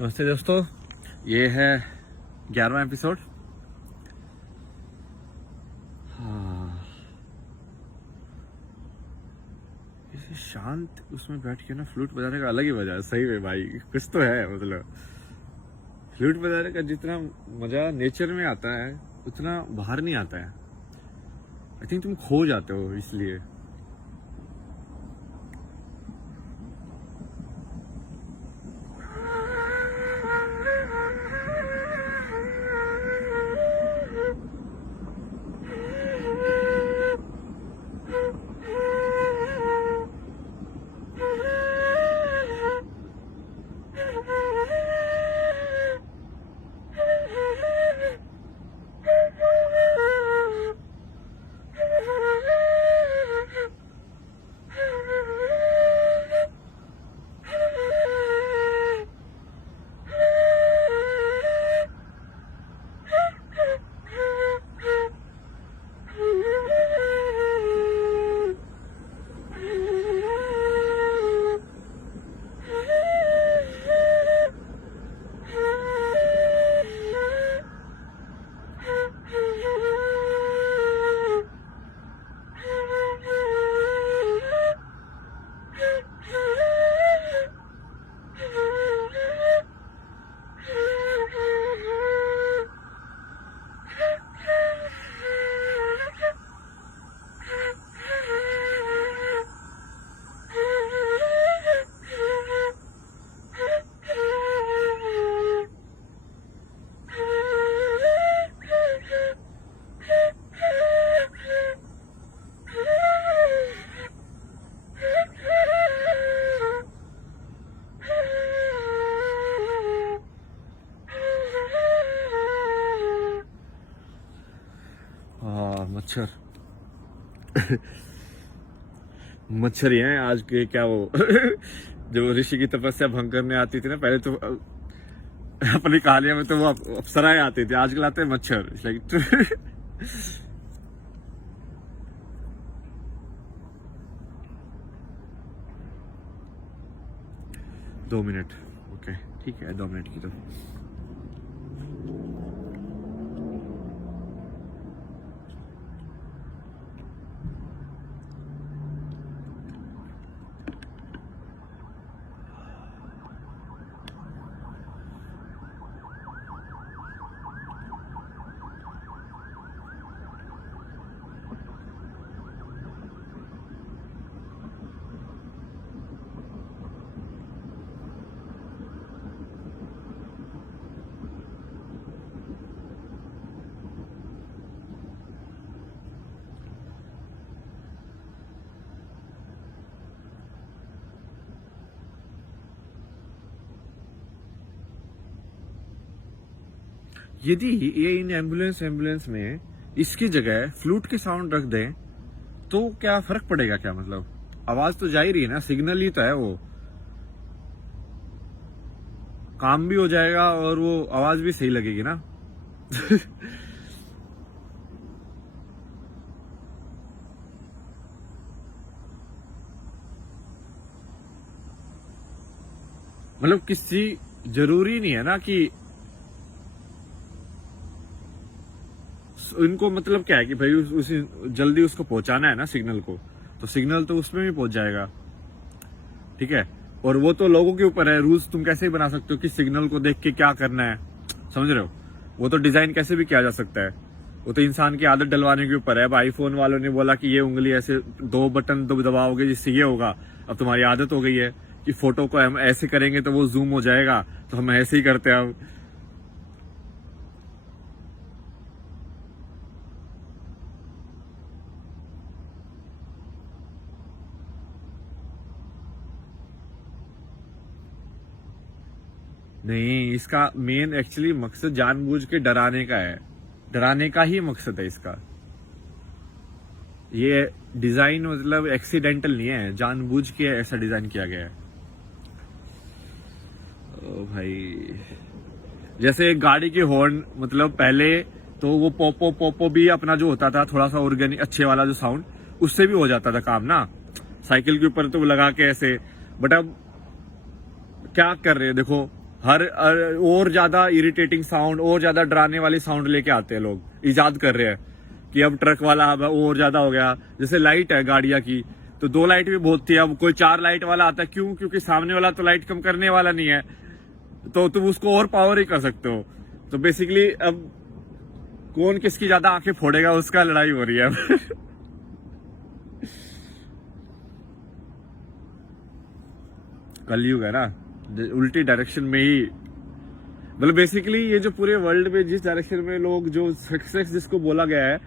नमस्ते दोस्तों, ये है 11वां एपिसोड। हाँ, इसे शांत उसमें बैठ के ना फ्लूट बजाने का अलग ही मजा है। सही में भाई, कुछ तो है। मतलब फ्लूट बजाने का जितना मजा नेचर में आता है उतना बाहर नहीं आता है। आई थिंक तुम खो जाते हो इसलिए। मच्छर मच्छर ही हैं आज के। क्या वो जब ऋषि की तपस्या भंग करने आती थी ना, पहले तो अपनी कहानियों में तो वो अप्सराएं आती थी, आजकल आते हैं मच्छर। Like 2 minute. ओके, ठीक है, 2 मिनट की तो। यदि ये इन एम्बुलेंस में इसकी जगह फ्लूट के साउंड रख दें तो क्या फर्क पड़ेगा? क्या मतलब, आवाज तो जा ही रही है ना, सिग्नल ही तो है वो। काम भी हो जाएगा और वो आवाज भी सही लगेगी ना। मतलब किसी जरूरी नहीं है ना कि इनको, मतलब क्या है कि भाई उसी जल्दी उसको पहुंचाना है ना सिग्नल को, तो सिग्नल तो उसमें भी पहुंच जाएगा। ठीक है, और वो तो लोगों के ऊपर है। रूल्स तुम कैसे ही बना सकते हो कि सिग्नल को देख के क्या करना है, समझ रहे हो? वो तो डिजाइन कैसे भी किया जा सकता है, वो तो इंसान की आदत डलवाने के ऊपर है। अब आईफोन वालों ने बोला कि ये उंगली ऐसे 2 बटन दबाओगे जिससे ये होगा। अब तुम्हारी आदत हो गई है कि फोटो को हम ऐसे करेंगे तो वो जूम हो जाएगा, तो हम ऐसे ही करते हैं अब। नहीं, इसका मेन एक्चुअली मकसद जानबूझ के डराने का है। डराने का ही मकसद है इसका। ये डिजाइन मतलब एक्सीडेंटल नहीं है, जानबूझ के ऐसा डिजाइन किया गया है। ओ भाई, जैसे एक गाड़ी की हॉर्न, मतलब पहले तो वो पोपो पोपो भी अपना जो होता था थोड़ा सा ऑर्गेनिक अच्छे वाला जो साउंड, उससे भी हो जाता था काम ना, साइकिल के ऊपर तो लगा के ऐसे। बट अब क्या कर रहे हैं देखो, और ज्यादा इरिटेटिंग साउंड, और ज्यादा डराने वाली साउंड लेके आते हैं लोग, इजाद कर रहे हैं कि अब ट्रक वाला अब और ज्यादा हो गया। जैसे लाइट है गाड़ियां की, तो 2 लाइट भी बहुत थी, अब कोई 4 लाइट वाला आता है। क्यों? क्योंकि सामने वाला तो लाइट कम करने वाला नहीं है, तो तुम उसको और पावर ही कर सकते हो। तो बेसिकली अब कौन किसकी ज्यादा आंखें फोड़ेगा उसका लड़ाई हो रही है अब। कलयुग है ना, उल्टी डायरेक्शन में ही, मतलब बेसिकली ये जो पूरे वर्ल्ड में जिस डायरेक्शन में लोग, जो सक्सेस जिसको बोला गया है,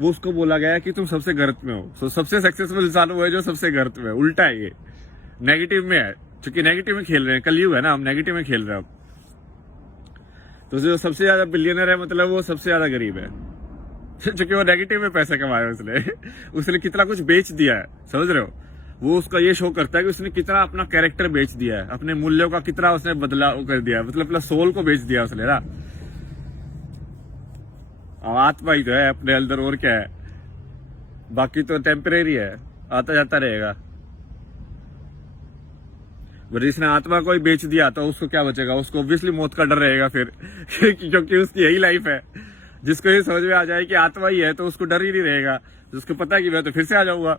वो उसको बोला गया है कि तुम सबसे गर्त में हो। तो सबसे सक्सेसफुल इंसान वो है जो सबसे गर्त में है। उल्टा है ये, नेगेटिव में है, क्योंकि नेगेटिव में खेल रहे हैं। कलयुग है ना, हम नेगेटिव में खेल रहे हैं अब। तो जो सबसे ज्यादा बिलियनर है, मतलब वो सबसे ज्यादा गरीब है, क्योंकि वो नेगेटिव में पैसे कमाए उसने। उसने कितना कुछ बेच दिया है, समझ रहे हो? वो उसका ये शो करता है कि उसने कितना अपना कैरेक्टर बेच दिया है, अपने मूल्यों का कितना उसने बदलाव कर दिया है, मतलब अपना सोल को बेच दिया उसने ना। आत्मा ही तो है अपने अंदर, और क्या है? बाकी तो टेम्परेरी है, आता जाता रहेगा। जिसने आत्मा को ही बेच दिया तो उसको क्या बचेगा? उसको ऑब्वियसली मौत का डर रहेगा फिर। क्योंकि उसकी यही लाइफ है। जिसको ये समझ में आ जाए कि आत्मा ही है तो उसको डर ही नहीं रहेगा, जिसको पता है कि मैं तो फिर से आ जाऊंगा।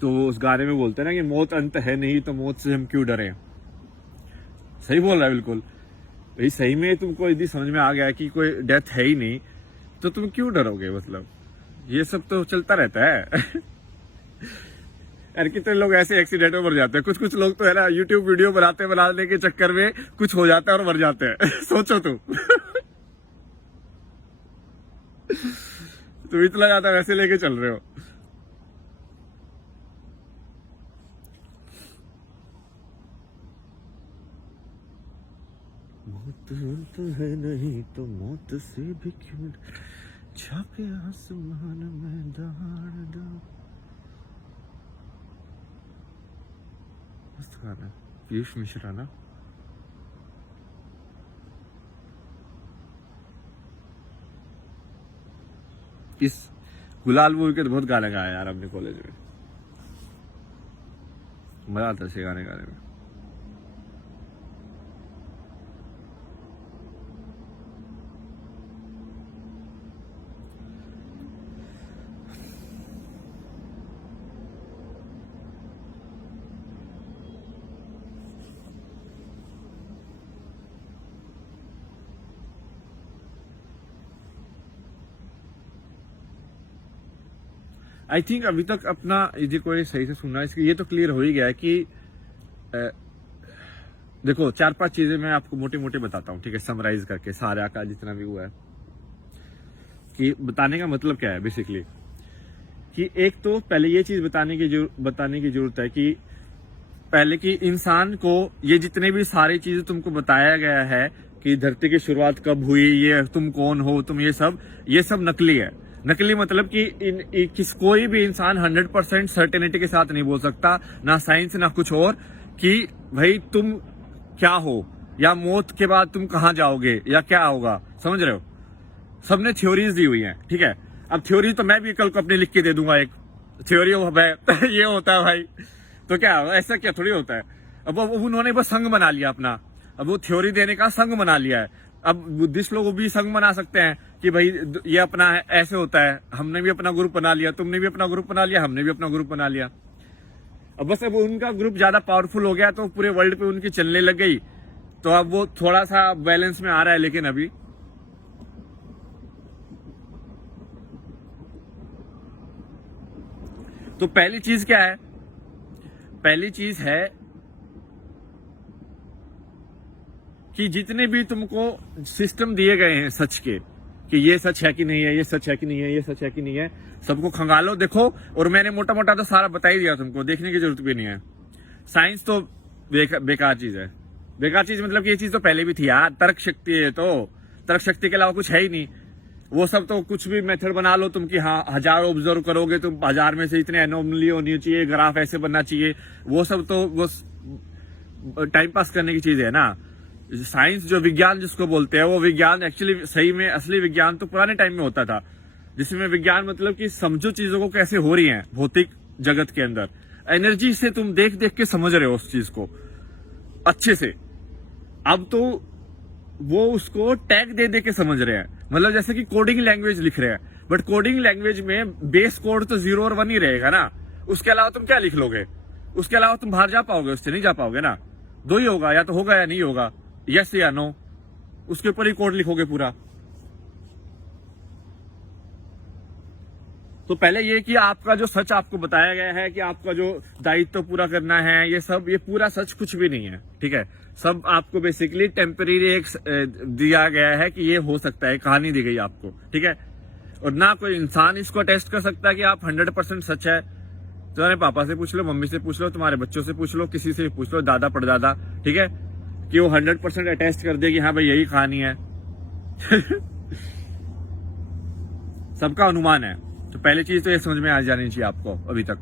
तो उस गाने में बोलते हैं ना कि मौत अंत है नहीं तो मौत से हम क्यों डरे। सही बोल रहा है बिल्कुल भाई। सही में तुमको यदि समझ में आ गया कि कोई डेथ है ही नहीं तो तुम क्यों डरोगे? मतलब ये सब तो चलता रहता है। यार कितने लोग ऐसे एक्सीडेंट में मर जाते हैं। कुछ लोग तो है ना, यूट्यूब वीडियो बनाने के चक्कर में कुछ हो जाता है और मर जाते हैं। सोचो तुम। तुम इतना ज्यादा वैसे लेके चल रहे हो। मौत अंत है नहीं तो मौत से भी क्यों छाके आसमान में दाड़ दो। मस्त गाना, पीयूष मिश्रा ना। इस गुलाल मूवी के तो बहुत गाने गाए यार अपने कॉलेज में, मजा आता है गाने गाने में। आई थिंक अभी तक अपना यदि कोई सही से सुनना है इसकी, ये तो क्लियर हो ही गया है कि देखो 4-5 चीजें मैं आपको मोटी मोटी बताता हूँ, ठीक है, समराइज करके सारा का जितना भी हुआ है। कि बताने का मतलब क्या है बेसिकली, कि एक तो पहले ये चीज बताने की जरूरत है कि पहले कि इंसान को ये जितने भी सारी चीजें तुमको बताया गया है कि धरती की शुरुआत कब हुई, ये तुम कौन हो, तुम ये सब नकली है। नकली मतलब कि कोई भी इंसान 100% सर्टेनिटी के साथ नहीं बोल सकता, ना साइंस ना कुछ और, कि भाई तुम क्या हो या मौत के बाद तुम कहां जाओगे या क्या होगा। समझ रहे हो? सबने थ्योरीज दी हुई हैं, ठीक है। अब थ्योरी तो मैं भी कल को अपनी लिख के दे दूंगा, एक थ्योरी ये होता है भाई, तो क्या ऐसा क्या थोड़ी होता है। अब उन्होंने बस संघ बना लिया अपना, अब वो थ्योरी देने का संघ बना लिया है। अब बुद्धिस्ट लोग भी संघ बना सकते हैं कि भाई ये अपना ऐसे होता है, हमने भी अपना ग्रुप बना लिया, तुमने भी अपना ग्रुप बना लिया, हमने भी अपना ग्रुप बना लिया। अब बस अब उनका ग्रुप ज्यादा पावरफुल हो गया तो पूरे वर्ल्ड पे उनकी चलने लग गई, तो अब वो थोड़ा सा बैलेंस में आ रहा है। लेकिन अभी तो पहली चीज क्या है? पहली चीज है कि जितने भी तुमको सिस्टम दिए गए हैं सच के, कि ये सच है कि नहीं है, ये सच है कि नहीं है, ये सच है कि नहीं है, सबको खंगालो देखो। और मैंने मोटा मोटा तो सारा बता ही दिया तुमको, देखने की जरूरत भी नहीं है। साइंस तो बेकार चीज है। बेकार चीज मतलब कि ये चीज तो पहले भी थी यार, तर्क शक्ति है, तो तर्क शक्ति के अलावा कुछ है ही नहीं। वो सब तो कुछ भी मेथड बना लो तुम कि हाँ 1000 ऑब्जर्व करोगे तो 1000 में से इतने एनोमली होनी चाहिए, ग्राफ ऐसे बनना चाहिए, वो सब तो वो टाइम पास करने की चीज है ना। साइंस जो विज्ञान जिसको बोलते हैं, वो विज्ञान एक्चुअली सही में असली विज्ञान तो पुराने टाइम में होता था। जिसमें विज्ञान मतलब कि समझो चीजों को कैसे हो रही हैं भौतिक जगत के अंदर। एनर्जी से तुम देख देख के समझ रहे हो उस चीज को अच्छे से। अब तो वो उसको टैग दे दे के समझ रहे हैं, मतलब जैसे कि कोडिंग लैंग्वेज लिख रहे हैं, बट कोडिंग लैंग्वेज में बेस कोड तो 0 और 1 ही रहेगा ना। उसके अलावा तुम क्या लिख लोगे? उसके अलावा तुम बाहर जा पाओगे? उससे नहीं जा पाओगे ना। दो ही होगा, या तो होगा या नहीं होगा, यस या नो। उसके ऊपर ही कोड लिखोगे पूरा। तो पहले ये कि आपका जो सच आपको बताया गया है कि आपका जो दायित्व पूरा करना है, ये सब, ये पूरा सच कुछ भी नहीं है, ठीक है। सब आपको बेसिकली टेम्परेरी एक दिया गया है कि ये हो सकता है, कहानी दी गई आपको, ठीक है। और ना कोई इंसान इसको टेस्ट कर सकता है कि आप 100% सच है। तुम्हारे पापा से पूछ लो, मम्मी से पूछ लो, तुम्हारे बच्चों से पूछ लो, किसी से पूछ लो, दादा परदादा, ठीक है, कि वो 100% अटेस्ट कर दे कि हाँ भाई यही कहानी है। सबका अनुमान है। तो पहली चीज तो ये समझ में आ जानी चाहिए आपको अभी तक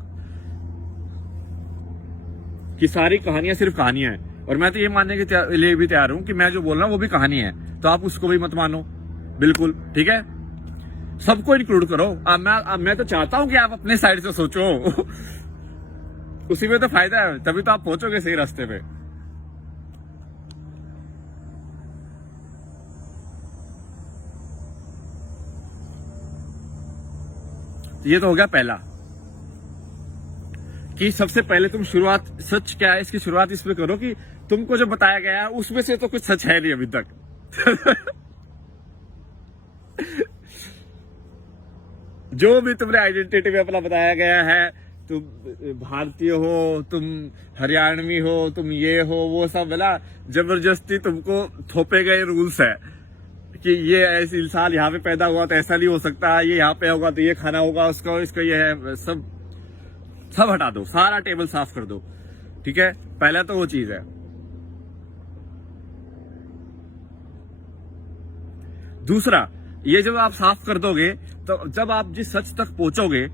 कि सारी कहानियां सिर्फ कहानियां हैं। और मैं तो ये मानने के लिए भी तैयार हूं कि मैं जो बोल रहा हूं वो भी कहानी है, तो आप उसको भी मत मानो, बिल्कुल, ठीक है। सबको इंक्लूड करो। अब मैं तो चाहता हूं कि आप अपने साइड से सोचो। उसी में तो फायदा है, तभी तो आप पहुंचोगे सही रास्ते पे। ये तो हो गया पहला कि सबसे पहले तुम शुरुआत, सच क्या है इसकी शुरुआत इस पे करो कि तुमको जो बताया गया है उसमें से तो कुछ सच है नहीं अभी तक। जो भी तुमने आइडेंटिटी में अपना बताया गया है, तुम भारतीय हो, तुम हरियाणवी हो, तुम ये हो, वो सब है ना, जबरदस्ती तुमको थोपे गए रूल्स है कि ये ऐसे इंसान यहाँ पे पैदा हुआ तो ऐसा नहीं हो सकता, ये यहाँ पे होगा तो ये खाना होगा उसका, इसका ये है, सब हटा दो, सारा टेबल साफ कर दो, ठीक है। पहला तो वो चीज है। दूसरा, ये जब आप साफ कर दोगे तो जब आप जिस सच तक पहुंचोगे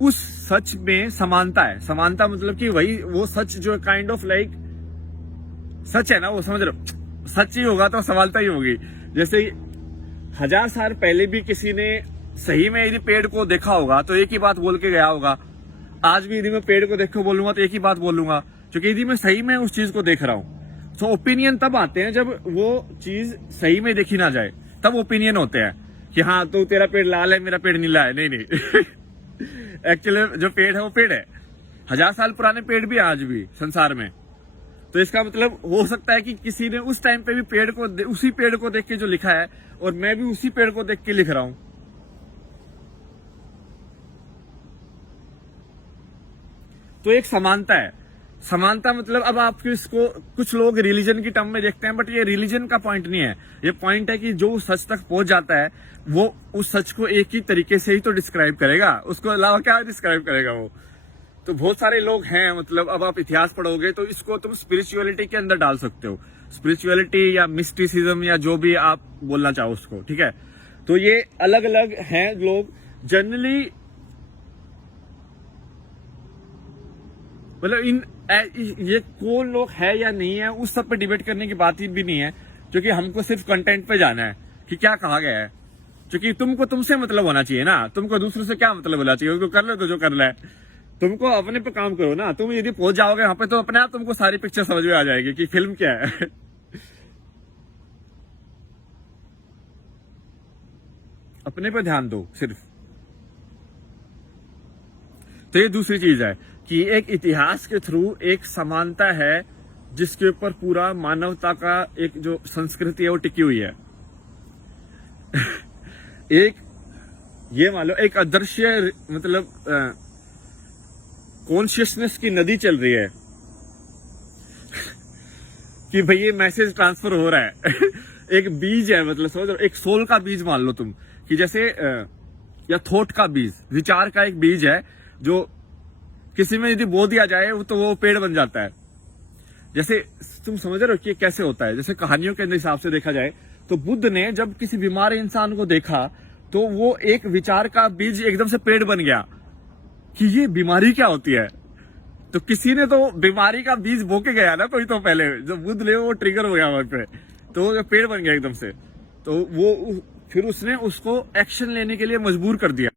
उस सच में समानता है। समानता मतलब कि वही वो सच जो काइंड ऑफ लाइक सच है ना, वो समझ लो सच ही होगा तो समानता ही होगी। जैसे 1000 साल पहले भी किसी ने सही में यदि पेड़ को देखा होगा तो एक ही बात बोल के गया होगा। आज भी यदि मैं पेड़ को देख के बोलूंगा तो एक ही बात बोलूंगा, क्योंकि यदि मैं सही में उस चीज को देख रहा हूं। तो ओपिनियन तब आते हैं जब वो चीज सही में देखी ना जाए, तब ओपिनियन होते हैं कि हाँ तो तेरा पेड़ लाल है, मेरा पेड़ नीला है। नहीं एक्चुअली जो पेड़ है वो पेड़ है। 1000 साल पुराने पेड़ भी आज भी संसार में। तो इसका मतलब हो सकता है कि किसी ने उस टाइम पे भी पेड़ को, उसी पेड़ को देख के जो लिखा है, और मैं भी उसी पेड़ को देख के लिख रहा हूं। तो एक समानता है। समानता मतलब अब आप इसको कुछ लोग रिलीजन की टर्म में देखते हैं, बट ये रिलीजन का पॉइंट नहीं है। ये पॉइंट है कि जो सच तक पहुंच जाता है वो उस सच को एक ही तरीके से ही तो डिस्क्राइब करेगा, उसको अलावा क्या डिस्क्राइब करेगा वो। तो बहुत सारे लोग हैं, मतलब अब आप इतिहास पढ़ोगे तो इसको तुम स्पिरिचुअलिटी के अंदर डाल सकते हो, स्पिरिचुअलिटी या मिस्टिसिज्म या जो भी आप बोलना चाहो उसको, ठीक है। तो ये अलग अलग हैं लोग। जनरली मतलब ये कौन लोग है या नहीं है उस सब पे डिबेट करने की बात ही भी नहीं है, क्योंकि हमको सिर्फ कंटेंट पे जाना है कि क्या कहा गया है। क्योंकि तुमको तुमसे मतलब होना चाहिए ना, तुमको दूसरों से क्या मतलब होना चाहिए। उसको कर लो तो जो करना है, तुमको अपने पे काम करो ना। तुम यदि पहुंच जाओगे वहां पे तो अपने आप तुमको सारी पिक्चर समझ में आ जाएगी कि फिल्म क्या है। अपने पे ध्यान दो सिर्फ। तो ये दूसरी चीज है कि एक इतिहास के थ्रू एक समानता है जिसके ऊपर पूरा मानवता का एक जो संस्कृति है वो टिकी हुई है। एक ये मान लो एक अदृश्य मतलब कॉन्शियसनेस की नदी चल रही है कि भाई ये मैसेज ट्रांसफर हो रहा है। एक बीज है, मतलब समझ लो एक सोल का बीज मान लो तुम, कि जैसे या थॉट का बीज, विचार का एक बीज है जो किसी में यदि बो दिया जाए तो वो पेड़ बन जाता है। जैसे तुम समझ रहे हो कि कैसे होता है। जैसे कहानियों के हिसाब से देखा जाए तो बुद्ध ने जब किसी बीमार इंसान को देखा तो वो एक विचार का बीज एकदम से पेड़ बन गया कि ये बीमारी क्या होती है। तो किसी ने तो बीमारी का बीज बो के गया ना कोई, तो पहले जब बुद्ध ने वो ट्रिगर हो गया वहां पे, तो वो पेड़ बन गया एकदम से। तो वो फिर उसने उसको एक्शन लेने के लिए मजबूर कर दिया।